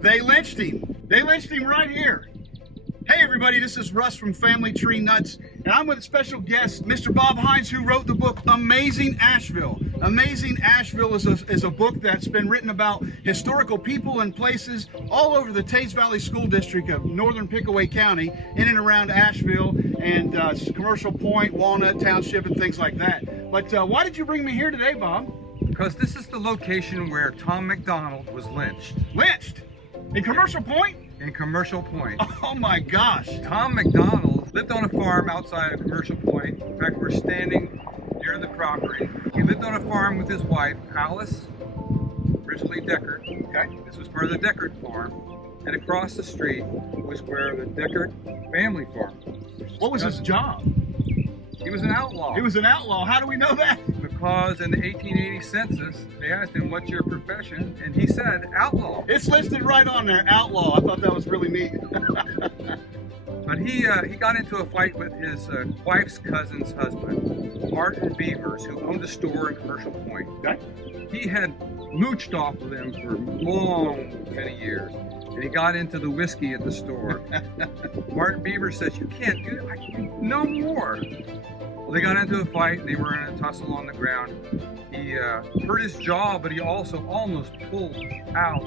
They lynched him. They lynched him right here. Hey everybody, this is Russ from Family Tree Nuts, and I'm with a special guest, Mr. Bob Hines, who wrote the book Amazing Ashville. Amazing Ashville is a book that's been written about historical people and places all over the Taze Valley School District of northern Pickaway County, in and around Ashville and Commercial Point, Walnut Township, and things like that. But why did you bring me here today, Bob? Because this is the location where Tom Mcdonald was lynched. Lynched? In Commercial Point? In Commercial Point. Oh my gosh. Tom Mcdonald lived on a farm outside of Commercial Point. In fact, we're standing near the property. He lived on a farm with his wife, Alice, originally Deckard. Okay. This was part of the Deckard farm. And across the street was where the Deckard family farm was. What was his job? He was an outlaw. He was an outlaw. How do we know that? Because in the 1880 census, they asked him, "What's your profession?" And he said, "Outlaw." It's listed right on there, outlaw. I thought that was really neat. But he got into a fight with his wife's cousin's husband, Martin Beavers, who owned a store in Commercial Point. Okay. He had mooched off with him for many years. And he got into the whiskey at the store. Martin Beavers says, "You can't do that. No more." Well, they got into a fight and they were in a tussle on the ground. He hurt his jaw, but he also almost pulled out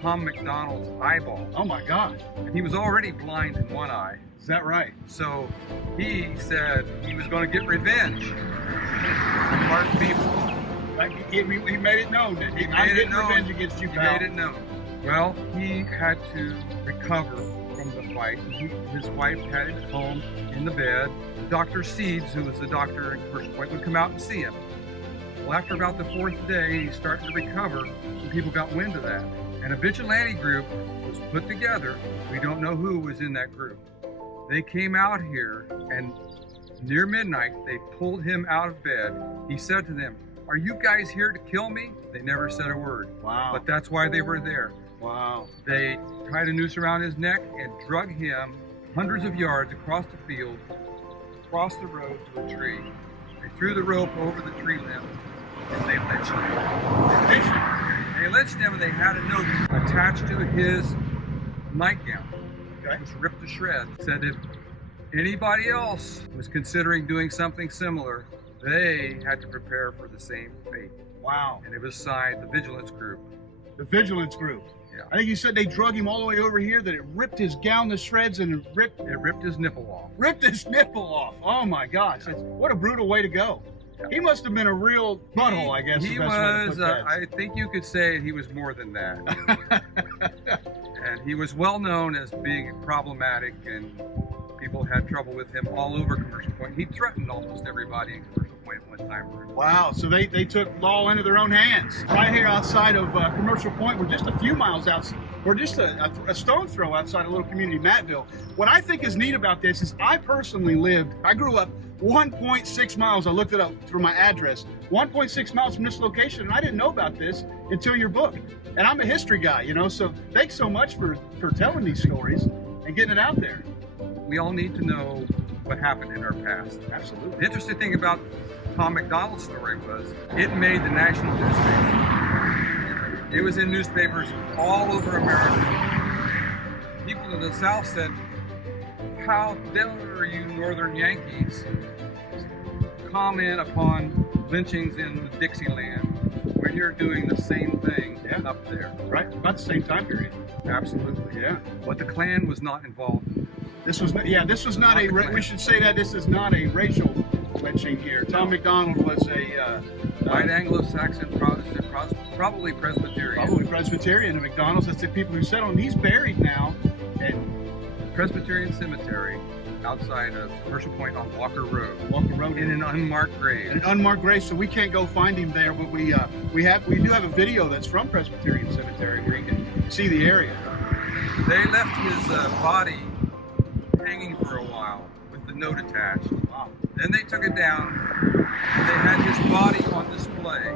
Tom Mcdonald's eyeball. Oh my God. And he was already blind in one eye. Is that right? So he said he was going to get revenge on Martin Beavers. He made it known that he made it known. Revenge against you, pal. He made it known. Well, he had to recover from the fight. His wife had him at home in the bed. Dr. Seeds, who was the doctor in Commercial Point, would come out and see him. Well, after about the fourth day, he started to recover, and people got wind of that. And a vigilante group was put together. We don't know who was in that group. They came out here, and near midnight, they pulled him out of bed. He said to them, "Are you guys here to kill me?" They never said a word. Wow. But that's why they were there. Wow. They tied a noose around his neck and drug him hundreds of yards across the field, across the road to a tree. They threw the rope over the tree limb and they lynched him. They lynched him and they had a note attached to his nightgown. Okay. It was ripped to shreds. It said if anybody else was considering doing something similar, they had to prepare for the same fate. Wow. And it was signed the Vigilance Group. The Vigilance Group. Yeah. I think you said they drug him all the way over here, that it ripped his gown to shreds and it ripped his nipple off. Ripped his nipple off. Oh my gosh. What a brutal way to go. Yeah. He must have been a real butthole, I guess. He was, I think you could say he was more than that. And he was well known as being problematic, and people had trouble with him all over Commercial Point. He threatened almost everybody in Commercial Point at one time. Wow, so they took law into their own hands. Right here outside of Commercial Point, we're just a few miles outside. We're just a stone's throw outside a little community, Mattville. What I think is neat about this is I grew up 1.6 miles, I looked it up for my address, 1.6 miles from this location, and I didn't know about this until your book. And I'm a history guy, you know, so thanks so much for telling these stories and getting it out there. We all need to know what happened in our past. Absolutely. The interesting thing about Tom Mcdonald's story was it made the national newspaper. It was in newspapers all over America. People in the South said, "How dare you Northern Yankees comment upon lynchings in the Dixieland when you're doing the same thing up there?" Right, about the same time period. Absolutely. Yeah. But the Klan was not involved. This was not we should say that this is not a racial lynching here. Tom Mcdonald was a white Anglo-Saxon Protestant, probably Presbyterian. Probably Presbyterian, and McDonald's, that's the people who settled him. He's buried now at Presbyterian Cemetery outside of Commercial Point on Walker Road. Walker Road, in an unmarked grave. An unmarked grave, so we can't go find him there, but we do have a video that's from Presbyterian Cemetery where you can see the area. They left his body hanging for a while with the note attached. Wow. Then they took it down. They had his body on display.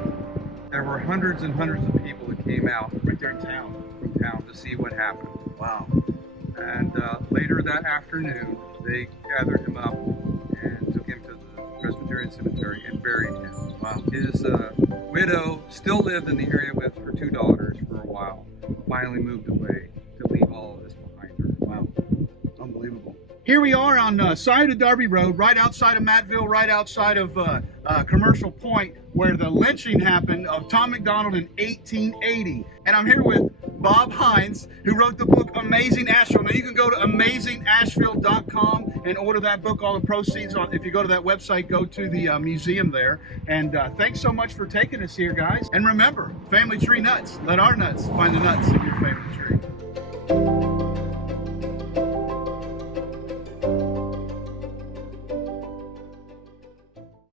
There were hundreds and hundreds of people that came out right there in town, from town to see what happened. Wow. And later that afternoon, they gathered him up and took him to the Presbyterian Cemetery and buried him. Wow. His widow still lived in the area with her two daughters for a while. finally moved away to leave all of this behind her. Wow, unbelievable. Here we are on side of Darby Road, right outside of Mattville, right outside of Commercial Point, where the lynching happened of Tom McDonald in 1880. And I'm here with Bob Hines, who wrote the book Amazing Asheville. Now you can go to amazingashville.com and order that book. All the proceeds, if you go to that website, go to the museum there. And thanks so much for taking us here, guys. And remember, Family Tree Nuts. Let our nuts find the nuts in your family tree.